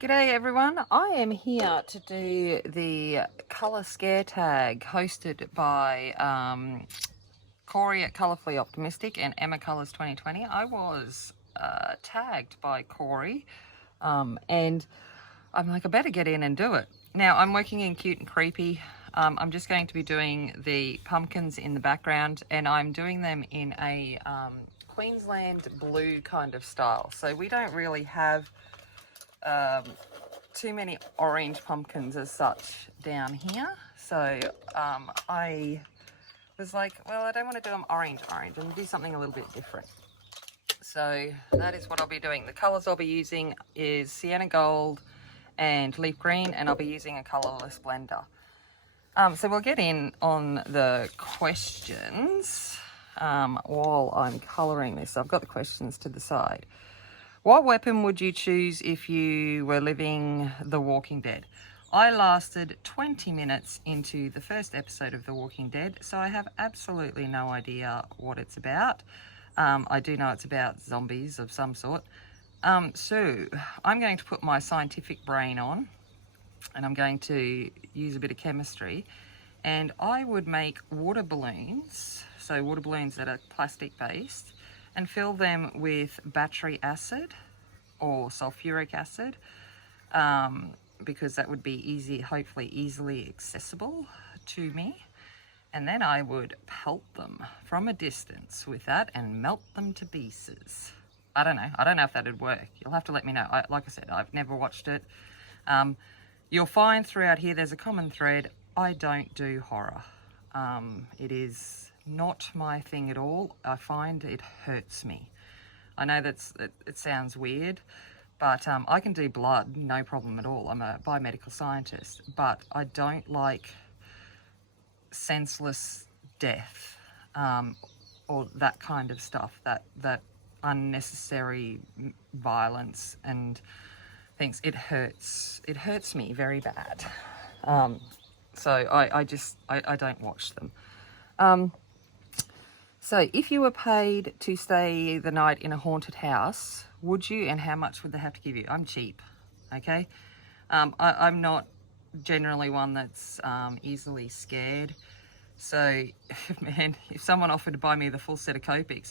G'day everyone, I am here to do the colour scare tag hosted by Corey at Colourfully Optimistic and Emma Colours 2020. I was tagged by Corey and I'm like, I better get in and do it. Now I'm working in Cute and Creepy. I'm just going to be doing the pumpkins in the background, and I'm doing them in a Queensland blue kind of style. So we don't really have too many orange pumpkins as such down here. So I was like, well, I don't want to do them orange and do something a little bit different. So that is what I'll be doing. The colours I'll be using is Sienna Gold and Leaf Green, and I'll be using a colourless blender. So we'll get in on the questions while I'm colouring this. I've got the questions to the side. What weapon would you choose if you were living The Walking Dead? I lasted 20 minutes into the first episode of The Walking Dead, so I have absolutely no idea what it's about. I do know it's about zombies of some sort. So I'm going to put my scientific brain on, and I'm going to use a bit of chemistry, and I would make water balloons, so water balloons that are plastic based, and fill them with battery acid or sulfuric acid, because that would be hopefully easily accessible to me. And then I would pelt them from a distance with that and melt them to pieces. I don't know if that'd work. You'll have to let me know. Like I said, I've never watched it. You'll find throughout here there's a common thread. I don't do horror. It is not my thing at all. I find it hurts me. I know it sounds weird, but I can do blood, no problem at all. I'm a biomedical scientist, but I don't like senseless death or that kind of stuff, that unnecessary violence and things. It hurts me very bad. So I don't watch them. So if you were paid to stay the night in a haunted house, would you, and how much would they have to give you? I'm cheap, okay? I'm not generally one that's easily scared. So, man, if someone offered to buy me the full set of Copics,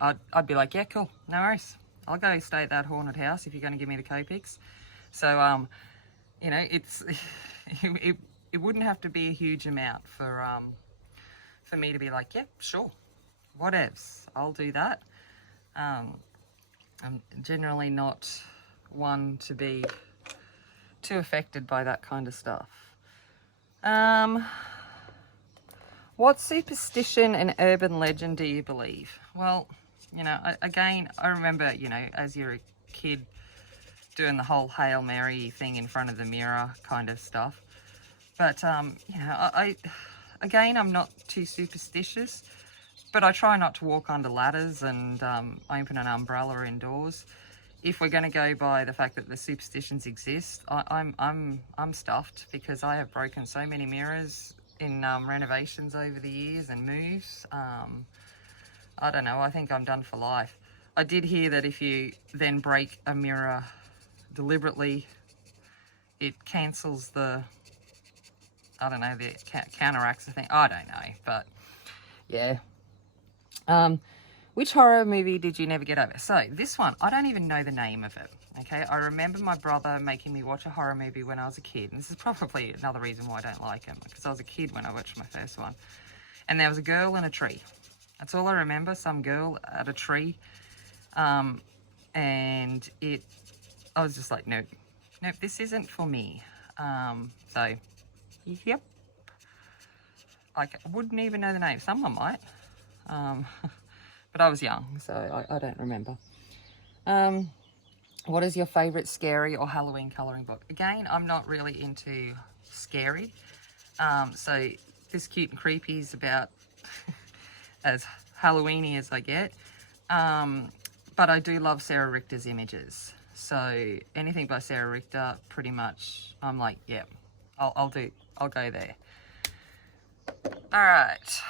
I'd be like, yeah, cool, no worries. I'll go stay at that haunted house if you're going to give me the Copics. So, you know, it wouldn't have to be a huge amount for me to be like, yeah, sure, whatevs, I'll do that. I'm generally not one to be too affected by that kind of stuff. What superstition and urban legend do you believe? Well, you know, again, I remember, you know, as you're a kid doing the whole Hail Mary thing in front of the mirror kind of stuff. But, you know, I'm not too superstitious, but I try not to walk under ladders and open an umbrella indoors. If we're going to go by the fact that the superstitions exist, I'm stuffed, because I have broken so many mirrors in renovations over the years and moves. I don't know, I think I'm done for life. I did hear that if you then break a mirror deliberately, it cancels the, I don't know, the counteracts the thing. I don't know, but yeah. Which horror movie did you never get over? So this one, I don't even know the name of it. Okay, I remember my brother making me watch a horror movie when I was a kid, and this is probably another reason why I don't like them, because I was a kid when I watched my first one, and there was a girl in a tree. That's all I remember, some girl at a tree, and I was just like, nope, this isn't for me. So, yep. I wouldn't even know the name. Someone might. But I was young, so I don't remember. What is your favourite scary or Halloween colouring book? Again, I'm not really into scary. So this Cute and Creepy is about as Halloweeny as I get. But I do love Sarah Richter's images. So anything by Sarah Richter, pretty much, I'm like, yeah, I'll go there. All right.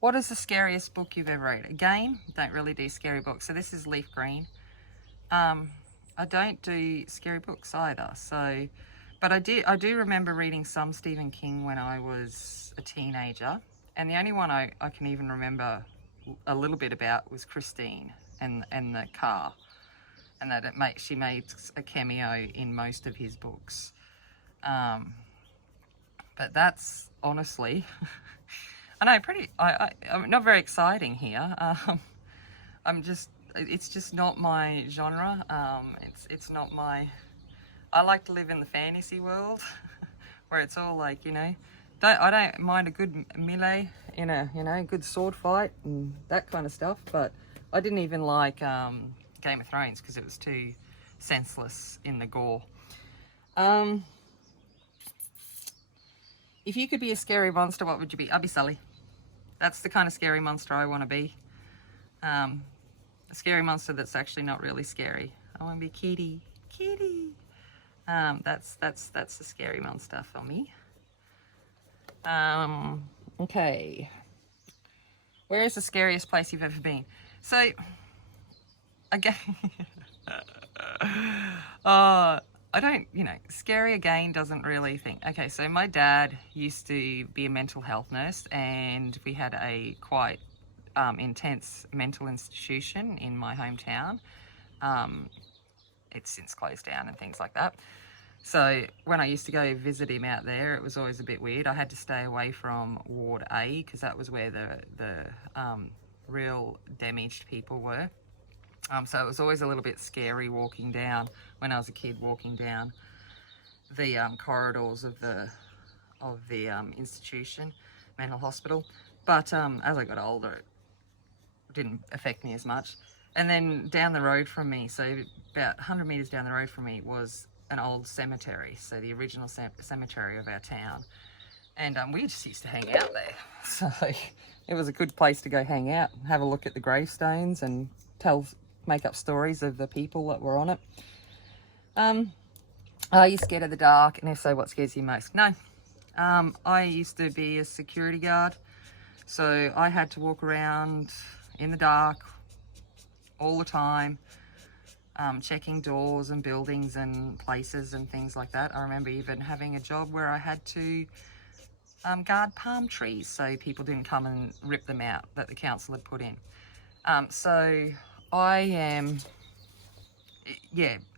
What is the scariest book you've ever read? Again, don't really do scary books. So this is Leaf Green. I don't do scary books either. So, but I do remember reading some Stephen King when I was a teenager, and the only one I can even remember a little bit about was Christine and the car, and that she made a cameo in most of his books. But that's honestly, I know, I'm not very exciting here. It's just not my genre. It's not my, I like to live in the fantasy world where it's all like, I don't mind a good melee in a good sword fight and that kind of stuff. But I didn't even like Game of Thrones because it was too senseless in the gore. If you could be a scary monster, what would you be? I'd be Sully. That's the kind of scary monster I want to be. A scary monster that's actually not really scary. I want to be Kitty. Kitty. That's the scary monster for me. Okay. Where is the scariest place you've ever been? So, again, I don't, scary again doesn't really think. Okay, so my dad used to be a mental health nurse, and we had a quite intense mental institution in my hometown. It's since closed down and things like that. So when I used to go visit him out there, it was always a bit weird. I had to stay away from Ward A because that was where the real damaged people were. So it was always a little bit scary walking down, when I was a kid, walking down the corridors of the institution, mental hospital. But as I got older, it didn't affect me as much. And then down the road from me, so about 100 metres down the road from me, was an old cemetery, so the original cemetery of our town. And we just used to hang out there. So it was a good place to go hang out and have a look at the gravestones and make up stories of the people that were on it. Are you scared of the dark? And if so, what scares you most? No. I used to be a security guard, so I had to walk around in the dark all the time, checking doors and buildings and places and things like that. I remember even having a job where I had to guard palm trees so people didn't come and rip them out that the council had put in. So I am,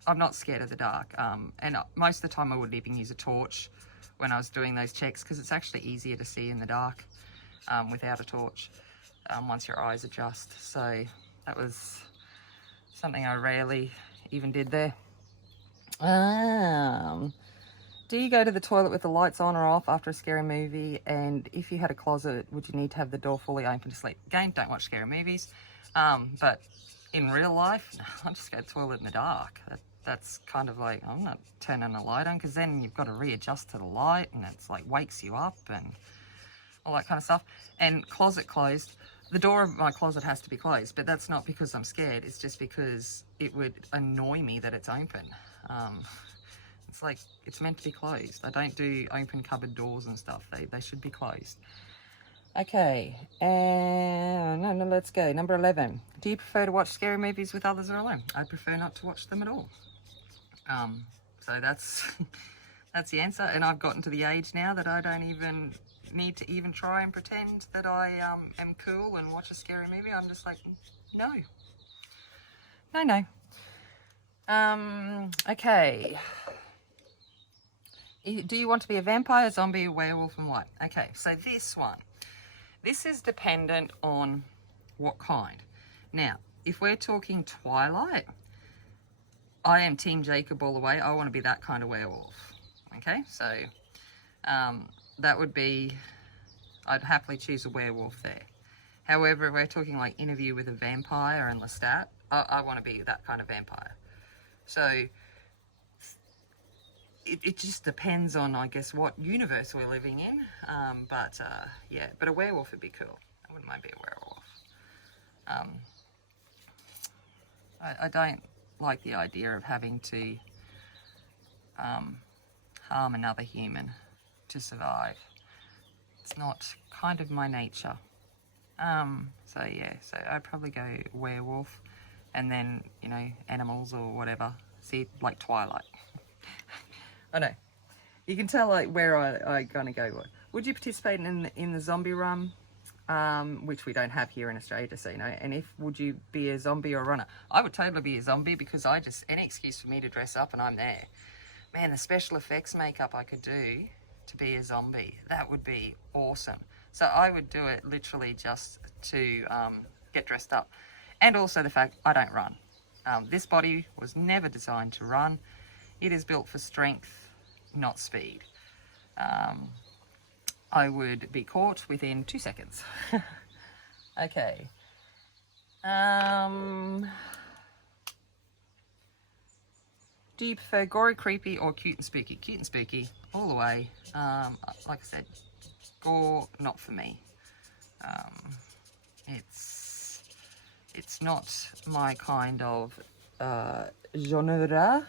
I'm not scared of the dark. And most of the time I wouldn't even use a torch when I was doing those checks, because it's actually easier to see in the dark without a torch once your eyes adjust. So that was something I rarely even did there. Do you go to the toilet with the lights on or off after a scary movie? And if you had a closet, would you need to have the door fully open to sleep? Again, don't watch scary movies. But in real life, no, I just go to the toilet in the dark. That's kind of like, I'm not turning the light on, because then you've got to readjust to the light, and it's like wakes you up and all that kind of stuff. And closet closed. The door of my closet has to be closed, but that's not because I'm scared. It's just because it would annoy me that it's open. It's like, it's meant to be closed. I don't do open cupboard doors and stuff. They should be closed. Okay, and no, let's go. Number 11. Do you prefer to watch scary movies with others or alone? I prefer not to watch them at all. So that's that's the answer. And I've gotten to the age now that I don't even need to even try and pretend that I am cool and watch a scary movie. I'm just like, no. Okay. Do you want to be a vampire, zombie, werewolf, and what? Okay, so this is dependent on what kind. Now, if we're talking Twilight, I am Team Jacob all the way. I want to be that kind of werewolf. Okay, so that would be, I'd happily choose a werewolf there. However, if we're talking like Interview with a Vampire and Lestat, I want to be that kind of vampire. So it just depends on, I guess, what universe we're living in. Yeah, but a werewolf would be cool. I wouldn't mind being a werewolf. I don't like the idea of having to harm another human to survive. It's not kind of my nature. So I'd probably go werewolf. and then, you know, animals or whatever. See, like Twilight. I know. You can tell like where I gonna go. Would you participate in the zombie run? Which we don't have here in Australia, just so you know. And if would you be a zombie or a runner? I would totally be a zombie, because any excuse for me to dress up and I'm there. Man, the special effects makeup I could do to be a zombie, that would be awesome. So I would do it literally just to get dressed up. And also the fact I don't run. This body was never designed to run. It is built for strength, not speed. I would be caught within 2 seconds. Okay. Do you prefer gory, creepy, or cute and spooky? Cute and spooky, all the way. Like I said, gore, not for me. It's not my kind of genre.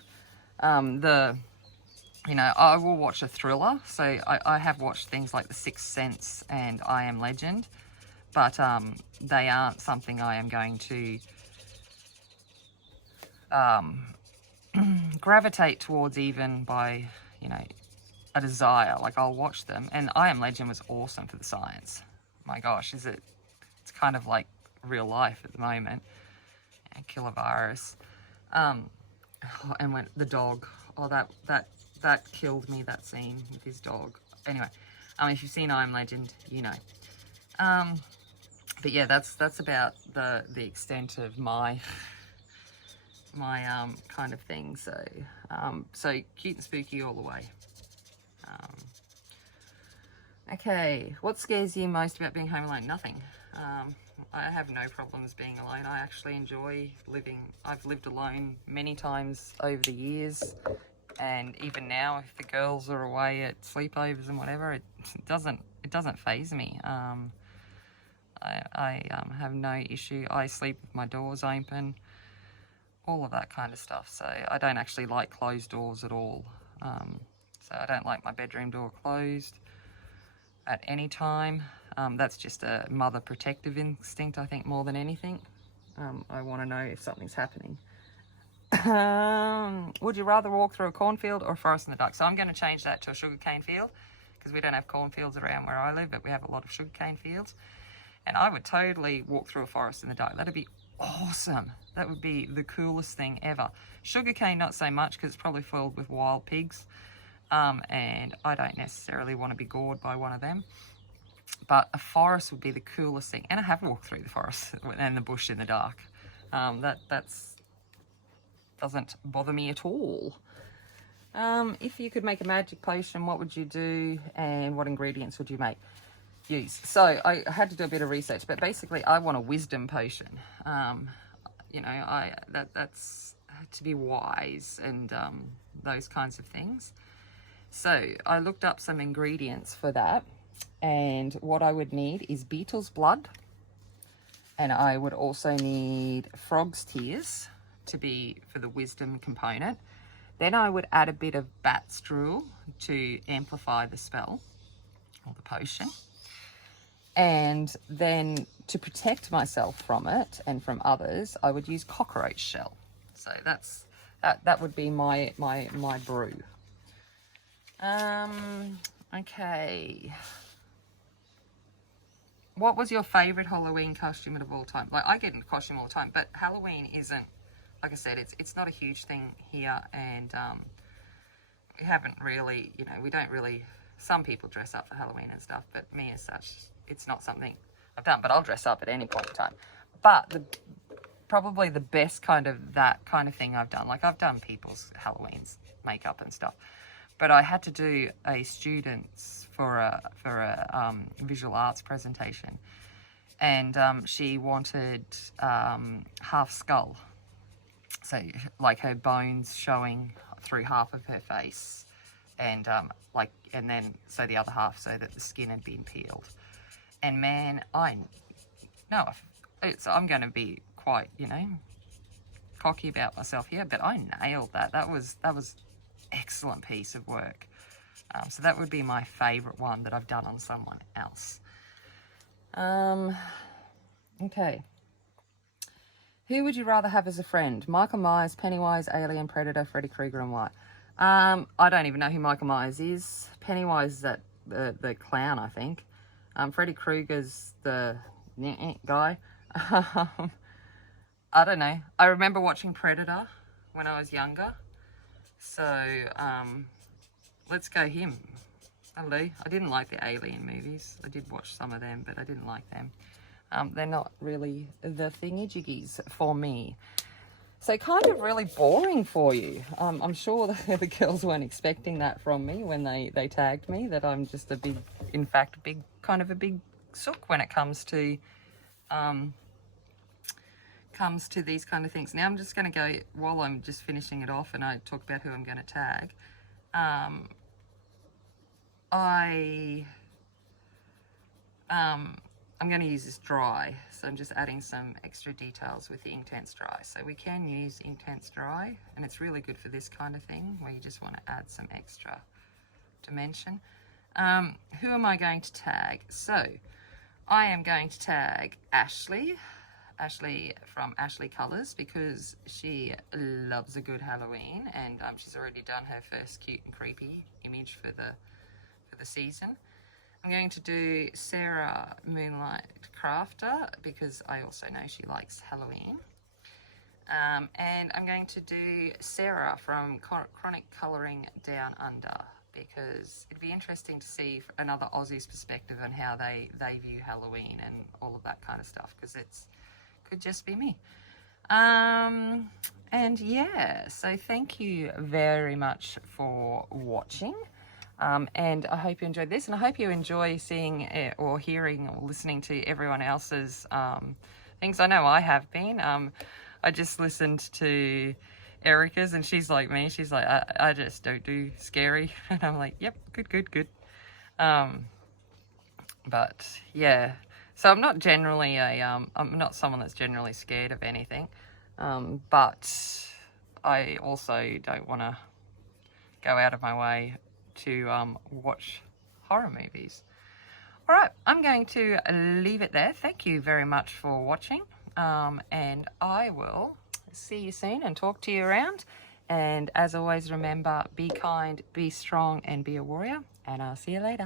You know, I will watch a thriller, so I have watched things like The Sixth Sense and I Am Legend, but they aren't something I am going to gravitate towards, even by, you know, a desire. Like, I'll watch them, and I Am Legend was awesome for the science. My gosh, it's kind of like real life at the moment. And kill a virus. And when the dog, oh, that killed me, that scene with his dog. Anyway, if you've seen I Am Legend, you know. But yeah, that's about the extent of my kind of thing. So so cute and spooky all the way. Okay, what scares you most about being home alone? Nothing. I have no problems being alone. I actually enjoy living. I've lived alone many times over the years, and even now, if the girls are away at sleepovers and whatever, it doesn't faze me. I have no issue. I sleep with my doors open, all of that kind of stuff. So I don't actually like closed doors at all. So I don't like my bedroom door closed at any time. That's just a mother protective instinct, I think, more than anything. I want to know if something's happening. Would you rather walk through a cornfield or a forest in the dark? So I'm going to change that to a sugarcane field, because we don't have cornfields around where I live, but we have a lot of sugarcane fields. And I would totally walk through a forest in the dark. That'd be awesome. That would be the coolest thing ever. Sugarcane, not so much, because it's probably filled with wild pigs. And I don't necessarily want to be gored by one of them. But a forest would be the coolest thing. And I have walked through the forest and the bush in the dark. That's doesn't bother me at all. If you could make a magic potion, what would you do, and what ingredients would you use? So I had to do a bit of research, but basically I want a wisdom potion. You know, that's to be wise and those kinds of things. So I looked up some ingredients for that, and what I would need is beetle's blood, and I would also need frog's tears to be for the wisdom component. Then I would add a bit of bat's drool to amplify the spell or the potion. And then to protect myself from it and from others, I would use cockroach shell. So that would be my brew. Okay. What was your favorite Halloween costume of all time? Like, I get in costume all the time, but Halloween isn't, like I said, it's not a huge thing here, and we haven't really, you know, we don't really, some people dress up for Halloween and stuff, but me as such, it's not something I've done, but I'll dress up at any point in time. But probably the best kind of that kind of thing I've done, like I've done people's Halloween's makeup and stuff, but I had to do a student's for a visual arts presentation, and she wanted half skull, so like her bones showing through half of her face, and and then so the other half, so that the skin had been peeled. And man, I'm going to be quite, you know, cocky about myself here, but I nailed that. That was excellent piece of work. So that would be my favorite one that I've done on someone else. Okay. Who would you rather have as a friend? Michael Myers, Pennywise, Alien, Predator, Freddy Krueger, and what? I don't even know who Michael Myers is. Pennywise is that the clown, I think. Freddy Krueger's the guy. I don't know. I remember watching Predator when I was younger. So, let's go him. Hello. I didn't like the Alien movies. I did watch some of them, but I didn't like them. They're not really the thingy-jiggies for me. So kind of really boring for you. I'm sure that the girls weren't expecting that from me when they tagged me, that I'm just a big, in fact, kind of a big sook when it comes to these kind of things. Now I'm just going to go, while I'm just finishing it off and I talk about who I'm going to tag, I'm going to use this dry, so I'm just adding some extra details with the Inktense Dry. So we can use Inktense Dry, and it's really good for this kind of thing where you just want to add some extra dimension. Who am I going to tag? So I am going to tag Ashley from Ashley Colours, because she loves a good Halloween, and she's already done her first cute and creepy image for the season. I'm going to do Sarah Moonlight Crafter, because I also know she likes Halloween. And I'm going to do Sarah from Chronic Colouring Down Under, because it'd be interesting to see another Aussie's perspective on how they view Halloween and all of that kind of stuff, because could just be me. And yeah, so thank you very much for watching. And I hope you enjoyed this, and I hope you enjoy seeing or hearing or listening to everyone else's things. I know I have been. I just listened to Erica's, and she's like me. She's like, I just don't do scary. And I'm like, yep, good. But yeah, so I'm not generally I'm not someone that's generally scared of anything. But I also don't want to go out of my way to watch horror movies. All right, I'm going to leave it there. Thank you very much for watching, and I will see you soon and talk to you around. And as always, remember, be kind, be strong, and be a warrior, and I'll see you later.